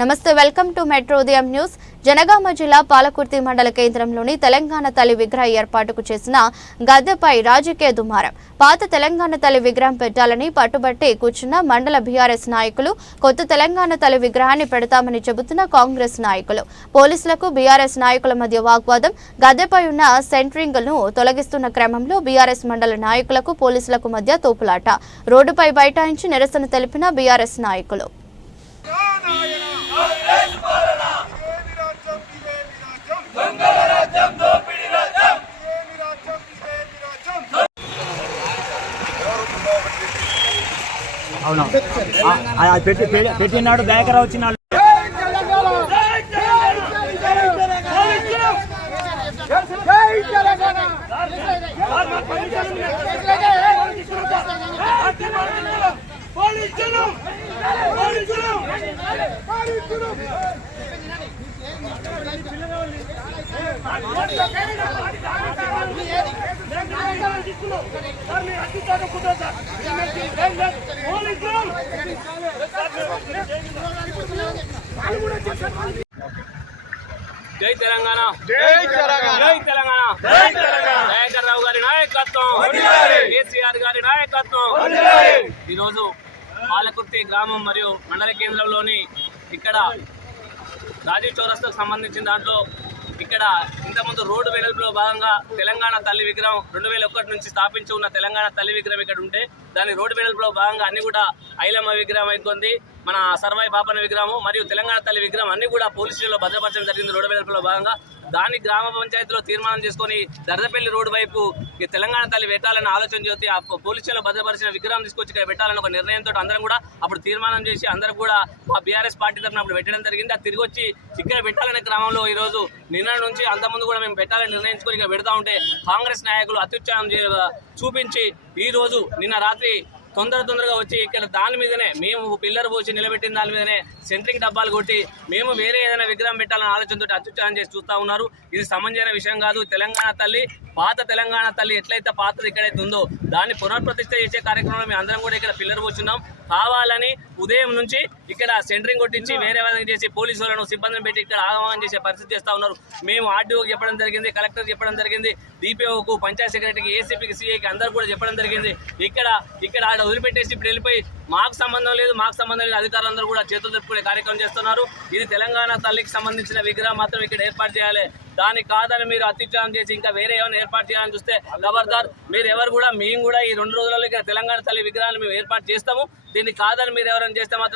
నమస్తే welcome to metro ఉదయం news. Jangaon జిల్లా పాలకుర్తి మండల కేంద్రంలోని తెలంగాణ తల్లి విగ్రహ ఏర్పాటుకు చేసిన గద్దెపై రాజకీయ దుమారం. పాత తెలంగాణ తల్లి విగ్రహం పెట్టాలని పట్టుబట్టి కూర్చున్న మండల బీఆర్ఎస్ నాయకులు కొత్త తెలంగాణ తల్లి విగ్రహాన్ని పెడతామని చెబుతున్న కాంగ్రెస్ నాయకులు. పోలీసులకు బీఆర్ఎస్ నాయకుల మధ్య వాగ్వాదం గద్దెపై ఉన్న సెంట్రింగ్ను తొలగిస్తున్న క్రమంలో బీఆర్ఎస్ మండల నాయకులకు పోలీసులకు మధ్య తోపులాట. రోడ్డుపై బైఠాయించి నిరసన తెలిపిన బీఆర్ఎస్ నాయకులు. అవునా పెట్టి పెట్టినాడు బేకర్ వచ్చినాడు. జై తెలంగాణ. జై తెలంగాణ. జై తెలంగాణ. జై తెలంగాణ. దయాకర్ రావు గారి నాయకత్వం. కేసీఆర్ గారి నాయకత్వం. ఈరోజు పాలకుర్తి గ్రామం మరియు మండల కేంద్రంలోని ఇక్కడ రాజీవ్ చౌరస్తాకు సంబంధించిన దాంట్లో ఇక్కడ ఇంతకుముందు రోడ్డు వెలుపులో భాగంగా తెలంగాణ తల్లి విగ్రహం రెండు వేల ఒకటి నుంచి స్థాపించి ఉన్న తెలంగాణ తల్లి విగ్రహం ఇక్కడ ఉంటే దాని రోడ్డు వెలుపులో భాగంగా అన్ని కూడా ఐలమ్మ విగ్రహం అయిపోయింది. మన సర్వాయి పాపన విగ్రహం మరియు తెలంగాణ తల్లి విగ్రహం అన్ని కూడా పోలీస్ స్టేషన్లో భద్రపరచడం జరిగింది రోడ్డు వెడల్పులో భాగంగా. దాన్ని గ్రామ పంచాయతీలో తీర్మానం చేసుకొని దర్దపల్లి రోడ్డు వైపు ఈ తెలంగాణ తల్లి పెట్టాలని ఆలోచన చేసి ఆ పోలీస్ స్టేషన్లో భద్రపరిచిన విగ్రహం తీసుకొచ్చి ఇక్కడ పెట్టాలని ఒక నిర్ణయంతో అందరం కూడా అప్పుడు తీర్మానం చేసి అందరూ కూడా మా బీఆర్ఎస్ పార్టీ తరఫున అప్పుడు పెట్టడం జరిగింది. అది తిరిగి వచ్చి ఇక్కడ పెట్టాలనే క్రమంలో ఈ రోజు నిన్న నుంచి అంతకుముందు కూడా మేము పెట్టాలని నిర్ణయించుకొని ఇక్కడ పెడతా ఉంటే కాంగ్రెస్ నాయకులు అత్యుత్సాహం చూపించి ఈ రోజు నిన్న రాత్రి తొందర తొందరగా వచ్చి ఇక్కడ దాని మీదనే మేము పిల్లర్ పోసి నిలబెట్టిన దాని మీదనే సెంట్రింగ్ డబ్బాలు కొట్టి మేము వేరే ఏదైనా విగ్రహం పెట్టాలని ఆలోచనతో అత్యుత్సాహం చేసి చూస్తా ఉన్నారు. ఇది సమంజైన విషయం కాదు. తెలంగాణ తల్లి పాత తెలంగాణ తల్లి ఎట్లయితే పాతది ఇక్కడైతే ఉందో దాన్ని పునర్ప్రతిష్ట చేసే కార్యక్రమంలో మేము అందరం కూడా ఇక్కడ పిల్లర్ పోస్తున్నాం కావాలని ఉదయం నుంచి ఇక్కడ సెంటరింగ్ కొట్టించి వేరే విధంగా చేసి పోలీసు వాళ్ళను సిబ్బందిని పెట్టి ఇక్కడ ఆగమనం చేసే పరిస్థితి చేస్తా ఉన్నారు. మేము ఆర్డీఓకి చెప్పడం జరిగింది కలెక్టర్ చెప్పడం జరిగింది డిపిఓకు పంచాయత్ సెక్రటరీకి ఏసీపీకి సీఏకి అందరూ కూడా చెప్పడం జరిగింది. ఇక్కడ ఇక్కడ ఆడ వదిలిపెట్టేసి ఇప్పుడు వెళ్ళిపోయి మాకు సంబంధం లేదు మాకు సంబంధం లేదు అధికారులందరూ కూడా చేతులు జరుపుకునే కార్యక్రమం చేస్తున్నారు. ఇది తెలంగాణ తల్లికి సంబంధించిన విగ్రహం మాత్రం ఇక్కడ ఏర్పాటు చేయాలి. దానికి కాదని మీరు అతిక్రమం చేసి ఇంకా వేరే ఏమైనా ఏర్పాటు చేయాలని చూస్తే ఖబర్దార్ మీరు ఎవరు కూడా మేము కూడా ఈ రెండు రోజులలో ఇక్కడ తెలంగాణ తల్లి విగ్రహాన్ని మేము ఏర్పాటు చేస్తాము. దీన్ని కాదని మీరు ఎవరైనా చేస్తే మాత్రం